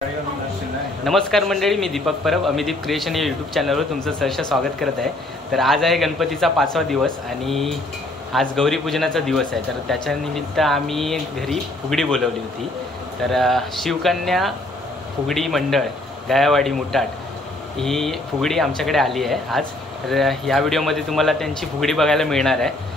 नमस्कार मंडळी, मी दीपक परब अमिदीप क्रिएशन या यूट्यूब चॅनलवर तुमचं सहर्ष स्वागत करत आहे। तर आज आहे गणपतीचा 5वा दिवस आणि आज गौरीपूजनाचा दिवस आहे। तर त्याच्या निमित्त आम्ही घरी फुगडी बोलवली होती। तर शिवकन्या फुगडी मंडळ गायवाडी मुटाट ही फुगडी आमच्याकडे आली आहे आज। तर या व्हिडिओमध्ये तुम्हाला त्यांची फुगडी बघायला मिळणार आहे।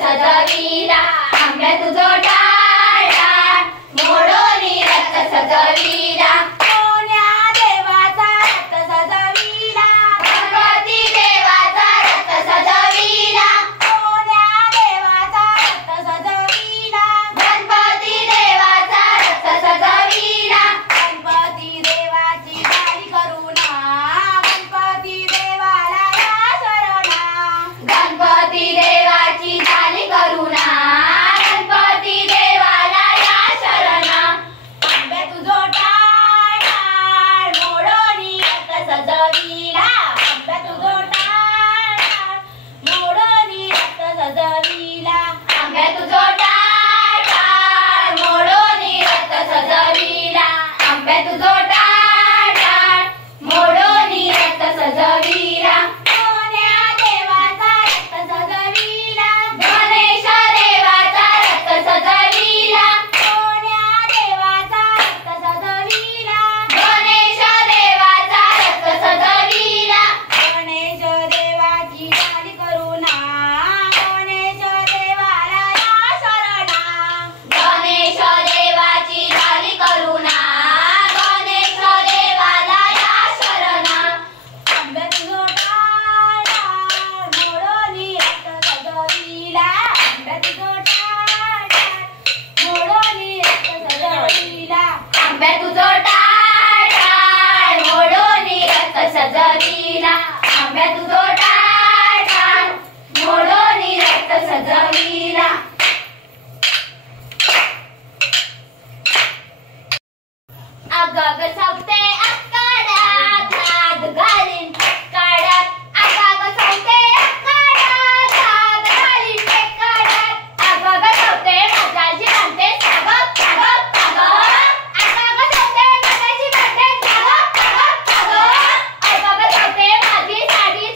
सजविला सजविला आंब्या तुझो टाळ टाळ मोडोनी रथ सजविला आंब्या तुझो टाळ टाळ मोडोनी रथ सजविला आंब्या तुझो टाळ टाळ मोडोनी रथ सजविला कोण्या देवाचा रथ सजविला गणेश देवाचा रथ सजविला कोण्या देवाचा रथ सजविला गणेश देवाचा रथ सजविला गणेश देवाची झाली करुणा गणेश देवाला या शरणा गणेश देवाची झाली करुणा गणेश देवाला या शरणा आंब्या तुझो टाळ टाळ मोडोनी रथ सजविला आंब्या तुझो टाळ टाळ मोडोनी रथ सजविला आंब्या तुझो टाळ टाळ मोडोनी रथ सजविला आंब्या तुझो टाळ टाळ मोडोनी रथ सजविला अगग सवते आकाडात हात घालीन काढात अगग सवते आकाडात हात घालीन काढात अगग सवते मजाची म्हणते सागप सागप सागप अगग सवते मजाची म्हणते सागप सागप सागप अगग सवते माझी साडी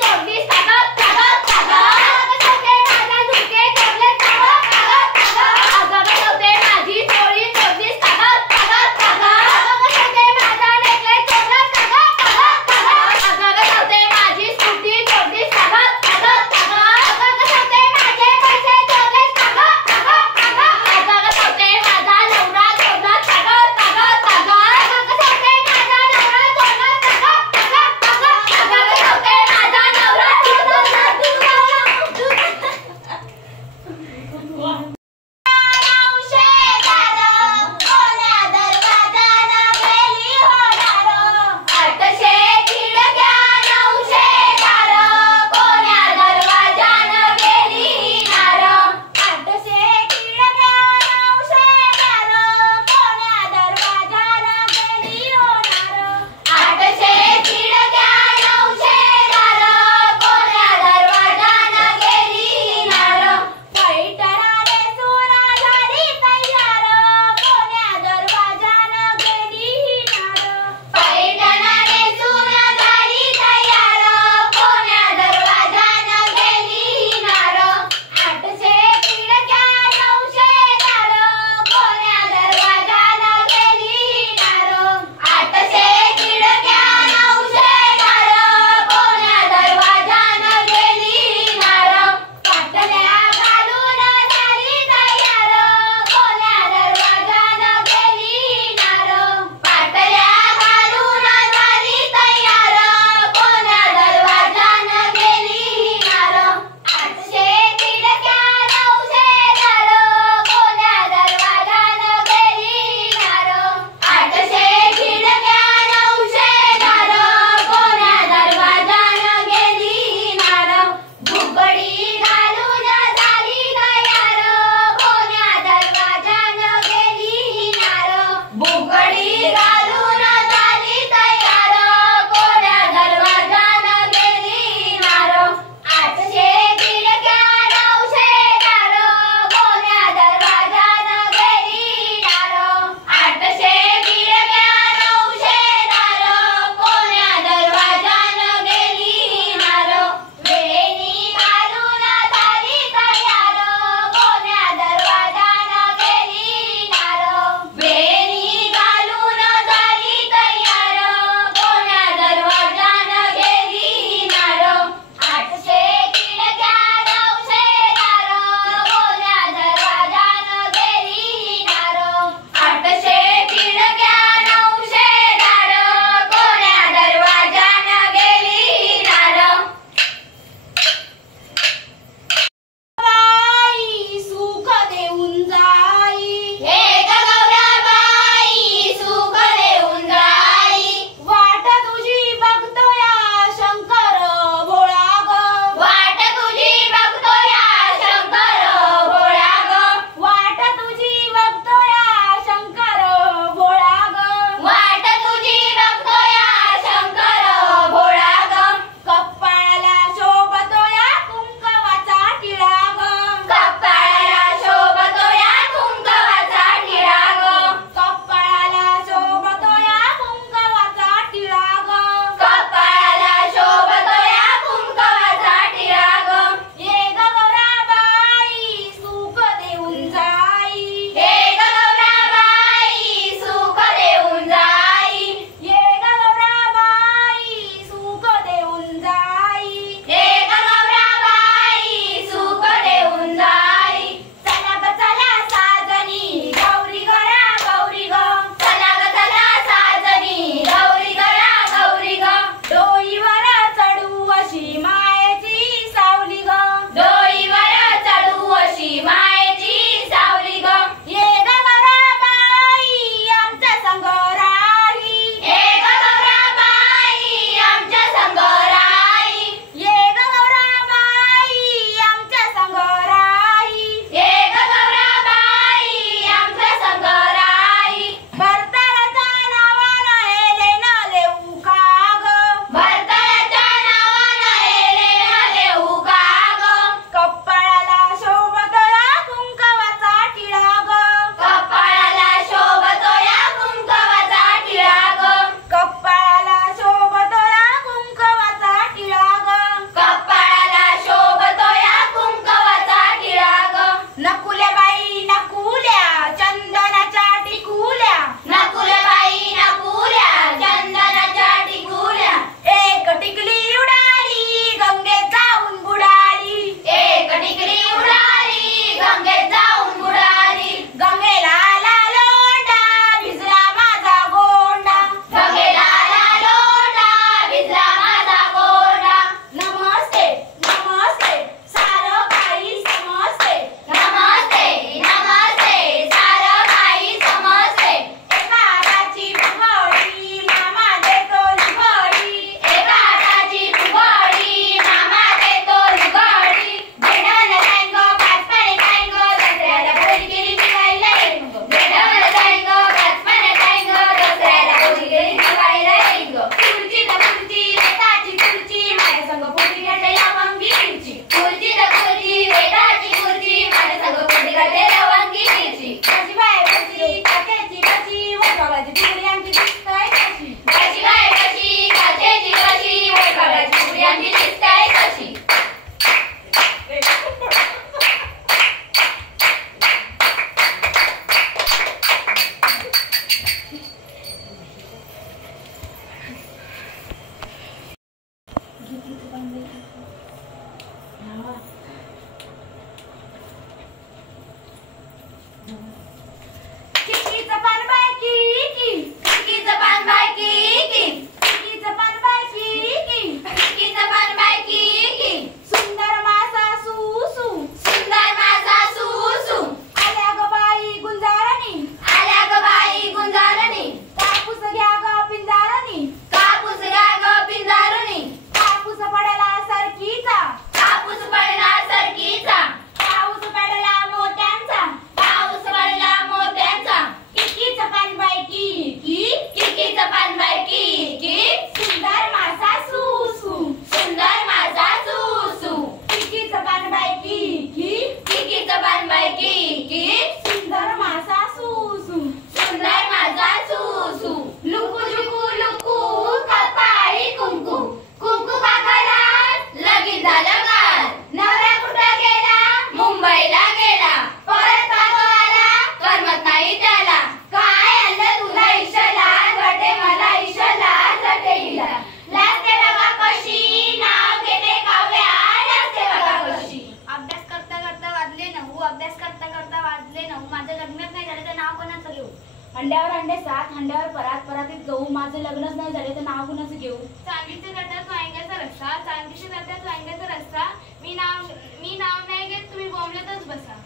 अंड्यावर अंडे 7, हंड्यावर परात, परातीत गहू. माझं लग्नच नाही झाले तर नाव कुणाचं घेऊ? चांदीच्या ताटात वांग्याचा रस्सा, चांदीच्या ताटात वांग्याचा रस्सा. मी नाव नाही घेत, तुम्ही बोंबलतच बसा.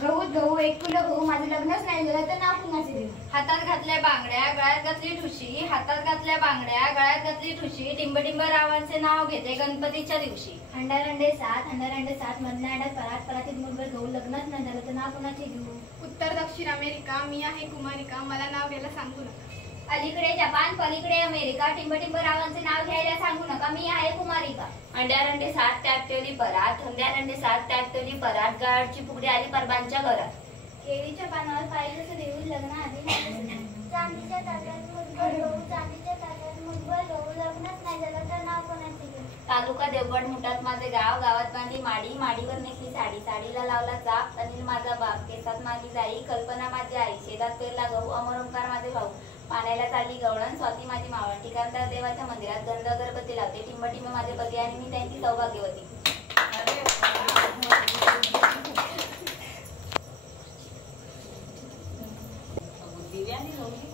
गहूत गहू 1 किलो गहू. माझं लग्नच नाही झालं तर नाव कुणाचं घेऊ? हातात घातल्या बांगड्या, गळ्यात घातली ठुशी. हातात घातल्या बांगड्या, गळ्यात घातली ठुशी. टिंब रावांचे नाव घेते गणपतीच्या दिवशी. अंड्यावर अंडे 7, हंड्यावर अंडे 7, मधल्या अंड्यात परात, परातीत मुठभर गहू. लग्नच नाही झालं तर नाव कुणाचे घेऊ? उत्तर दक्षिण अमेरिका, मी आहे कुमारिका, मला नाव घ्यायला सांगू नका. अलीकडे जपान, पलीकडे अमेरिका. टिंब रावांचे नाव घ्यायला सांगू नका, मी आहे कुमारिका. अंड्यावर अंडे 7, त्यात ठेवली परात. हंड्यावर अंडे 7, त्यात ठेवली परात. गाडची फुगडी आली परबांच्या घरात. केळीच्या पानावर पाहिजे देऊन लग्न आधी. चांदीच्या ताटात मुठभर गहू, चांदीच्या ताटात मुठभर गहू. लग्नच नाही झालं तर नाव कोणाचे घेऊ? तालुका देवगड, मुठात माझे गाव. गावात बांधली माडी, माडीवर नेसली साडी. साडीला लावला चाप. अनिल माझा बाप, केसात माझी जाई. कल्पना माझी आई, शेतात पेरला गहू. अमर ओंकार माझे भाऊ, पाण्याला चालली गवळण. स्वाती माझी मावळ, ठिकाणदार देवाच्या मंदिरात. गंध अगरबत्ती लावते. टिंब माझे पती आणि मी त्यांची सौभाग्यवती.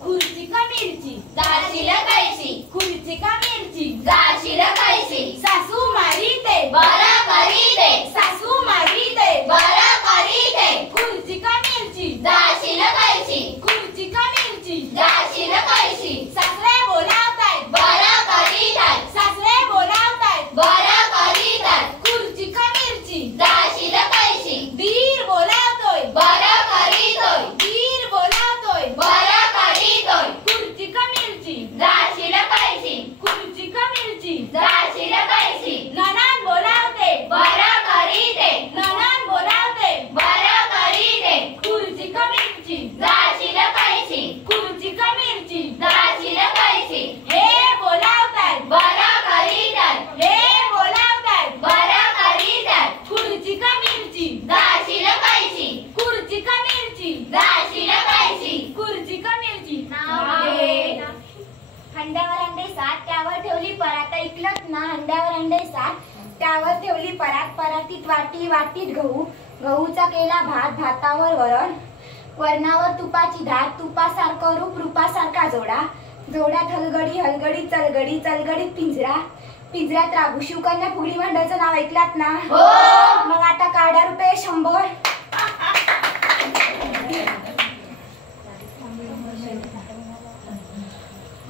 खुर्ची का मिरची? जाशील कैसी, खुर्ची का मिरची? जाशील कैसी. सासू मारीते, बरं करीते, सासू मारीते. बरं करीते. खुर्ची का मिरची? जाशील कैसी, खुर्ची का मिरची? जाशील कैसी. सासरे बोलावतायत, बरं करीतात, सासरे बोलावतायत. बरं करीतात. खुर्ची का मिरची? जाशील कैसी, दीर बोलावतोय, बरं करीतोय, दीर बोलावतोय. बरं करीतोय. खुर्ची का मिरची? जाशील कैसी, खुर्ची का मिरची? जाशील कैसी. नणंद बोलावते, बरं करीते, नणंद बोलावते. बरं करीते. खुर्ची का मिरची? जाशील कैसी, खुर्ची का मिरची? जाशील कैसी. हे बोलावतायत, बरं करीतात, हे बोलावतायत. बरं करीतात. खुर्ची का मिरची? जाशील कैसी, खुर्ची का मिरची? जाशील कैसी. खुर्ची का मिरची? नाव घे. हंड्यावर अंडे 7, त्यावर ठेवली परात. ऐकलत ना? हंड्यावर अंडे 7, त्यावर ठेवली परात. परातीत वाटी, वाटीत गहू. गहूचा केला भात, भातावर वरण. वरणावर तुपाची धार. तुपासारखं रूप, रूपासारखा जोडा. जोड्यात हलगडी, हलगडी चलगडी. चलगडीत पिंजरा. पिंजऱ्यात राबू. शिवकन्या फुगडी मंडळाचं नाव ऐकलात ना? हो. मग आता काढा रुपये 100.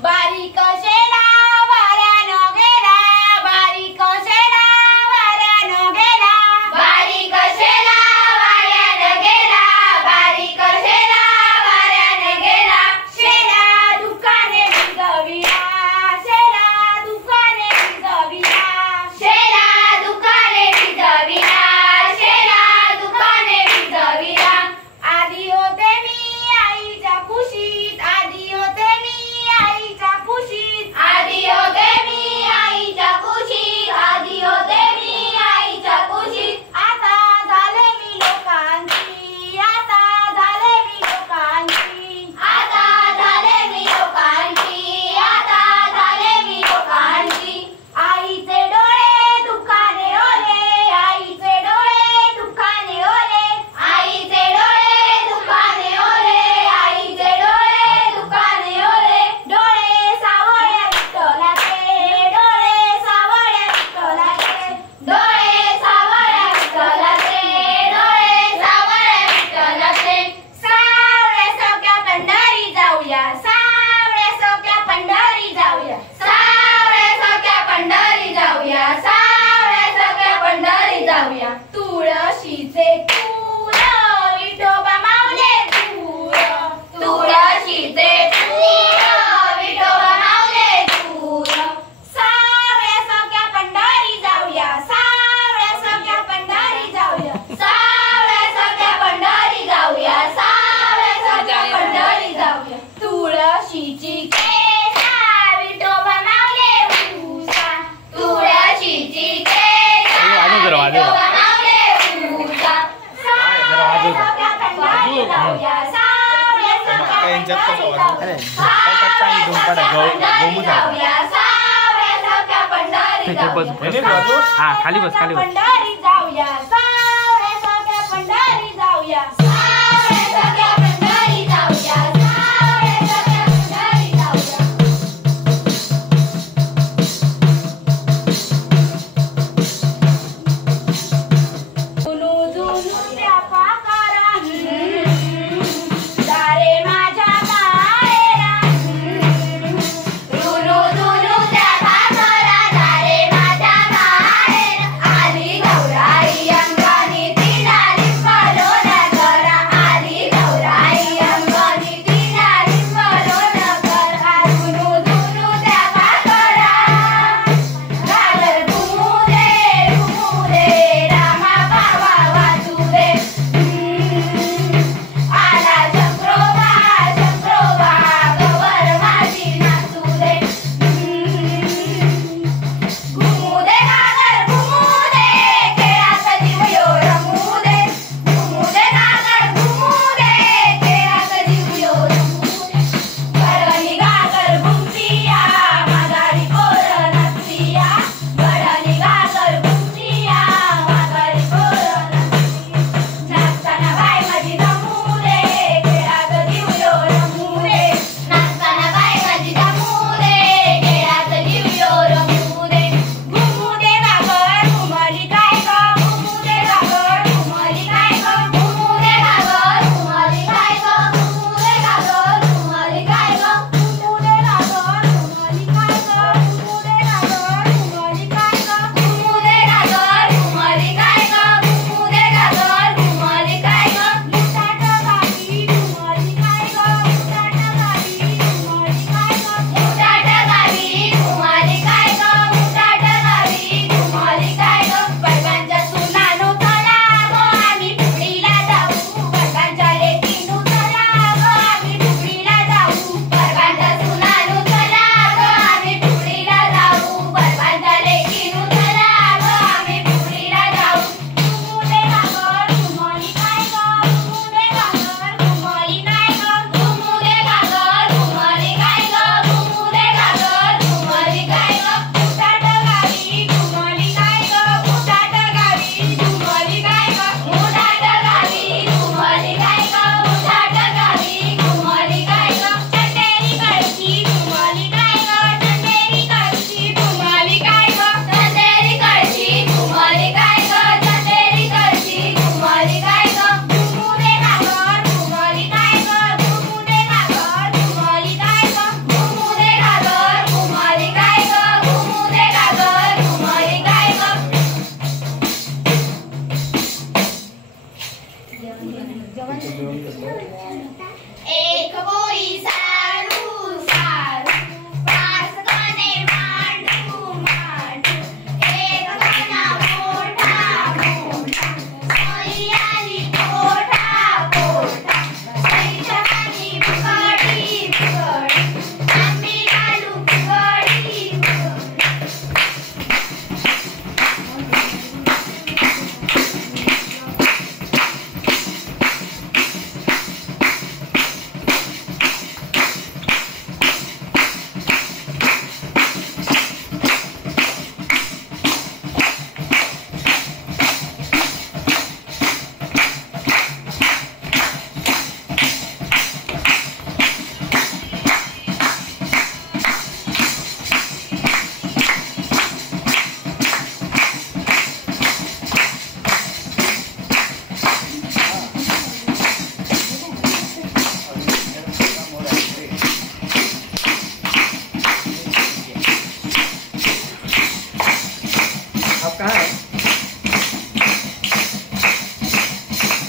बारीक शेला वाऱ्यानं गेला, बारीक शेला वाऱ्यानं गेला. बारीक शेला वाऱ्यानं गेला, बारीक शेला वाऱ्यानं गेला. शेला दुकाने भिजविला, शेला दुकाने भिजविला. शेला दुकाने भिजविला, शेला दुकाने भिजविला. आधी होते मी आईच्या कुशीत, आधी होते मी आईच्या कुशीत. आधी होते मी आईच्या कुशीत, आधी होते मी आईच्या कुशीत. आता झाले मी लोकांची, आता झाले मी लोकांची. आता झाले मी लोकांची, आता झाले मी लोकांची. आईचे डोळे दुखाने ओले, आईचे डोळे दुखाने ओले. आईचे डोळे दुखाने ओले, आईचे डोळे दुखाने ओले. डोळे सावळ्या विठ्ठलाचे, डोळे सावळ्या विठ्ठलाचे. डोळे सावळ्या विठ्ठलाचे, डोळे सावळ्या विठ्ठलाचे. सावळ्या सौक्या पंढरी जाऊया, सावळ्या सौक्या पंढरी जाऊया. सावळ्या सख्या पंढरी जाऊया, सावळ्या सख्या पंढरी जाऊया. तुळशीचे फूल विठोबा माऊले दूर. तुळशीचे फूल विठोबा माऊले दूर. सावळ्या सौक्या पंढरी जाऊया, सावळ्या सौक्या पंढरी जाऊया. सावळ्या सख्या पंढरी जाऊया, सावळ्या सख्या पंढरी जाऊया. तुळशीची केसा विठोबा माऊले उसा. तुळशीची वाजव जरा, वाजव. विठोबा माऊले उसा. सावळ्या सौक्या पंढरी जाऊया, सावळ्या सौक्या पंढरी जाऊया. जाऊया, सावळ्या सख्या पंढरी बस जाऊया. बस. हा खाली बस, खाली बस. पंढरी जाऊया, सावळ्या सौक्या पंढरी जाऊया. सावळ्या सख्या पंढरी जाऊया,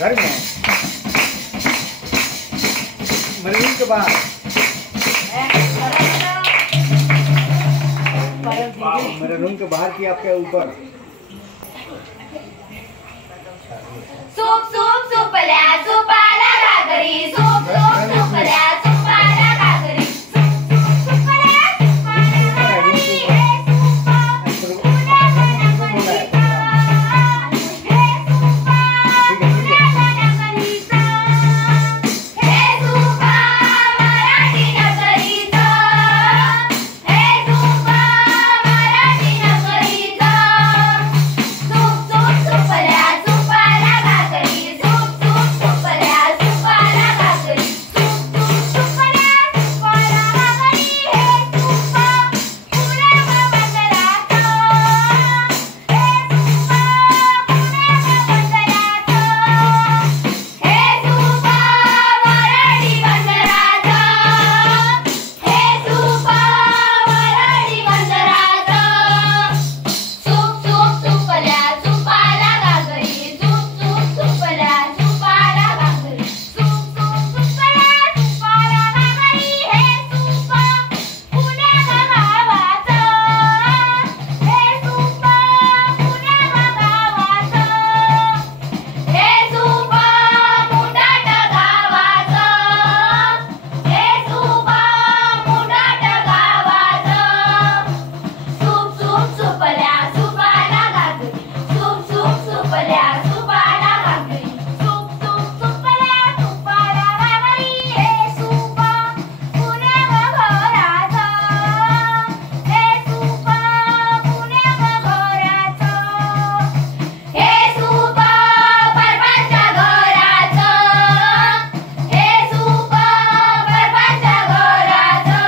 घर में मेरे रूम के बाहर मेरे रूम के बाहर की आपके ऊपर सूप सूप सुपल्या सुपाला घागरी सूप सूप सुपल्या सुपाला घागरी सूप सूप सुपल्या सुपाला घागरी हे सूप पुण्या गणपतीचा हे सूप पुण्या गणपतीचा हे सूप मराठी नगरीचा हे सूप मराठी नगरीचा सूप सूप सुपल्या सुपाला घागरी सूप सूप सुपल्या सुपाला घागरी सूप सूप सुपल्या सुपाला घागरी हे सूप पुण्या गणपतीचा हे सूप पुण्या गणपतीचा हे सूप मराठी बंदराचा हे सूप मराठी बंदराचा सूप सूप सुपल्या सुपाला घागरी सूप सूप सुपल्या सुपाला घागरी सूप सूप सुपल्या सुपाला घागरी हे सूप पुण्या गावाचं हे सूप पुण्या गावाचं हे सूप मुंडाट गावाचं हे सूप मुंडाट गावाचं सूप सूप सुपल्या सुपाला घागरी सूप सूप सुपल्या सुपाला घागरी सूप सूप सुपल्या सुपाला घागरी हे सूप पुण्या घराचं हे सूप पुण्या घराचं हे सूप परबाच्या घराचं हे सूप परबाच्या घराचं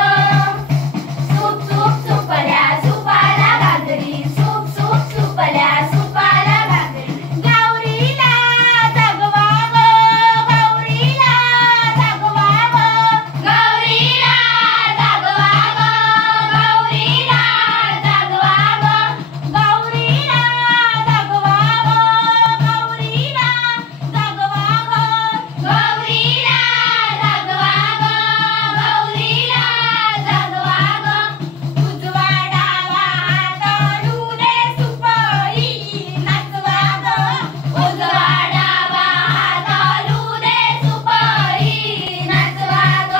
सूप सूप सुपल्या सुपाला घागरी सूप सूप सुपल्या सुपाला घागरी गौरीला जगवा ग गौरीला जगवा ग गौरीला जगवा ग गौरीला जगवा ग गौरीला जगवा ग गौरीला जगवा ग गौरीला जगवा ग गौरीला जगवा ग उजवा डावा हाताळू दे सुपारी नाचवा ग उजवा डावा हाताळू दे सुपारी नाचवा ग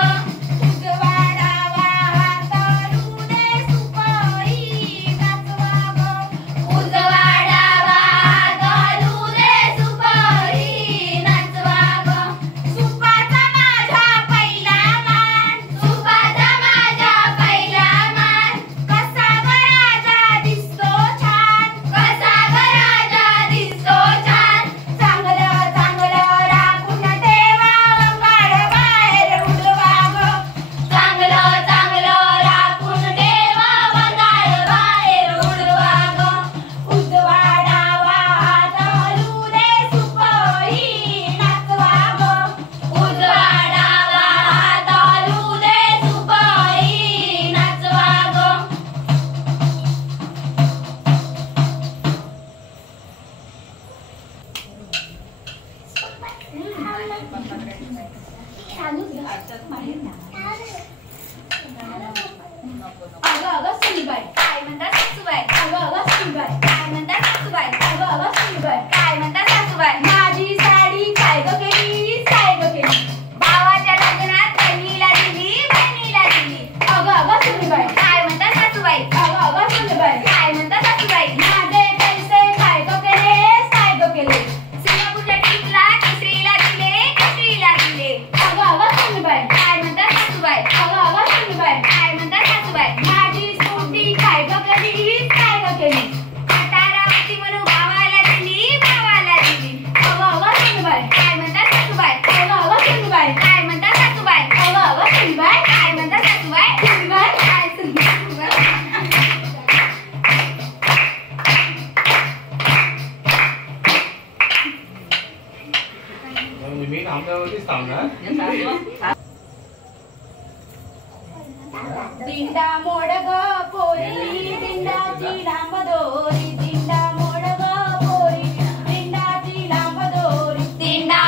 उजवा डावा हाताळू दे सुपारी नाचवा ग उजवा डावा हाताळू दे सुपारी नाचवा ग सुपाचा माझा पहिला मान सुपाचा माझा पहिला मान कसा ग राजा दिसतो छान कसा ग राजा दिसतो छान चांगलं चांगलं राखून ठेवा वंगाळ बाहेर उडवा ग चांगलं चांगलं राखून ठेवा वंगाळ बाहेर उडवा ग उजवा डावा हाताळू दे सुपारी नाचवा ग उजवा डावा हाताळू दे सुपारी नाचवा ग अगं अगं सुनीबाई काय म्हणतात सासूबाई अगं अगं सुनीबाई काय म्हणतात सासूबाई अगं अगं सुनीबाई काय म्हणतात सासूबाई माझी साडी काय ग केली काय ग केली भावाच्या लग्नात बहिणीला दिली अगं अगं सुनीबाई काय म्हणतात सासूबाई अगं अगं सुनीबाई काय म्हणतात सासूबाई माझे पैसे काय ग केले सिंगापूरच्या ट्रिपला केसरीला दिले अगं अगं सुनीबाई काय म्हणतात सासूबाई अगं अगं सुनीबाई काय म्हणतात सासूबाई माझी स्कूटी काय ग केली खटारावरती म्हणून भावाला दिली अगं अगं सुनीबाई काय म्हणतात सासूबाई अगं अगं सुनीबाई काय म्हणतात सासूबाई अगं अगं सुनीबाई काय म्हणतात सासूबाई सुनीबाई काय सुनीबाई मी थांबल्यावरतीच थांबणार दिंडा मोड ग पोरी दिंडाची लांब दोरी दिंडा मोड ग पोरी दिंडाची लांब दोरी दिंडा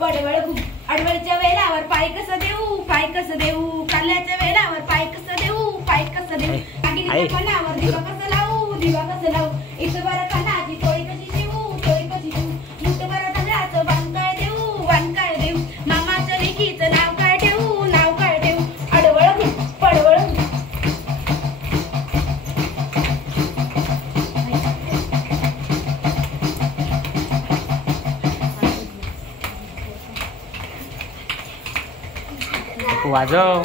पडवळ घुम अडवळच्या वेळावर पाय कसं देऊ पाय कसं देऊ काल्याच्या वेळावर पाय कसं देऊ पाय कसं देऊ कागिनीच्या फणावर दिवा कसं लावू दिवा कसं लावू इथं बरं कणाची टोळी कशी शिवू टोळी कशी शिवू मुठ बरं तांदळाचं वाण काय देऊ वाण काय देऊ मामाच्या लेकीचं नाव काय ठेवू नाव काय ठेवू अडवळ घुम पडवळ घुम वाजव.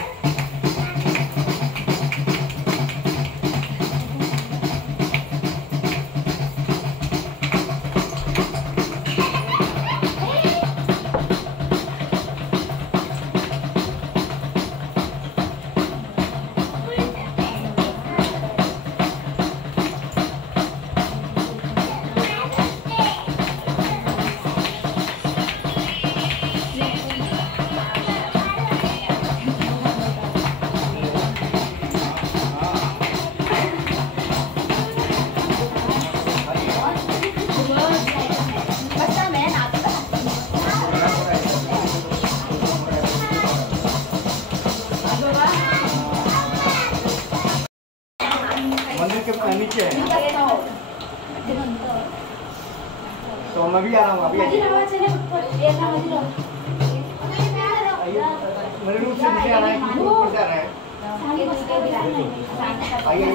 मंदिर के नीचे है तो मैं भी आ रहा हूँ अभी मेरे रूम से नीचे आ रहा है कि ऊपर से आ रहा है आइए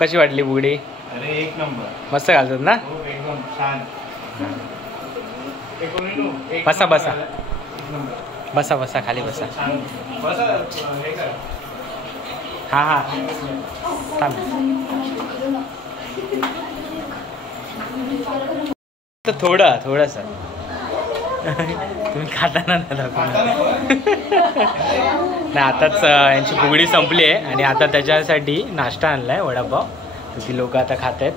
कशी वाटली बुगडी? अरे एक नंबर मस्त घालतात ना. हो एकदम छान. बसा बसा एक नंबर. बसा बसा खाली बसा. छान. बसा हे कर. हा हा थांब. तर थोडंसं तुम्ही खाताना ना दाखवणार. नाही आताच यांची फुगडी संपली आहे आणि आता त्याच्यासाठी नाश्ता आणलाय वडापाव. तर ती लोक आता खात आहेत.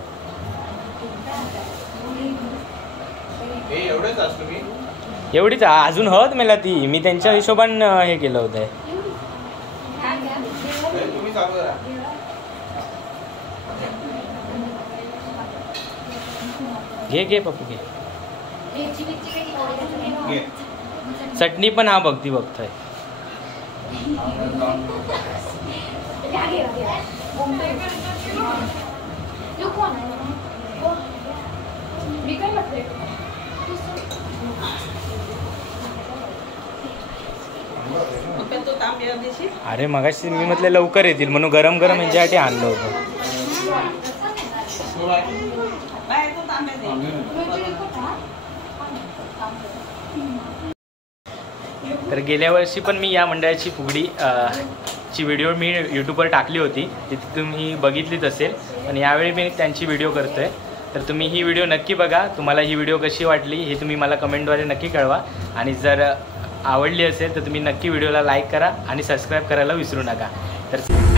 एवढीच अजून हवत मला ती. मी त्यांच्या हिशोबानं हे केलं होतं. घे घे पप्पू घे. चटणी पण हा बघती बघतोय. अरे मगाशी मी म्हटलं लवकर येतील म्हणून गरम गरम यांच्यासाठी आणलं होतं. तर गेल्या वर्षी पण मी या मंडळाची फुगडी ची व्हिडिओ मी यूट्यूबवर टाकली होती. तिथे तुम्ही बघितलीच असेल. आणि यावेळी मी त्यांची व्हिडिओ करतोय. तर तुम्ही ही व्हिडिओ नक्की बघा. तुम्हाला ही व्हिडिओ कशी वाटली हे तुम्ही मला कमेंटद्वारे नक्की कळवा. आणि जर आवडली असेल तर तुम्ही नक्की व्हिडिओला लाईक करा आणि सबस्क्राईब करायला विसरू नका. तर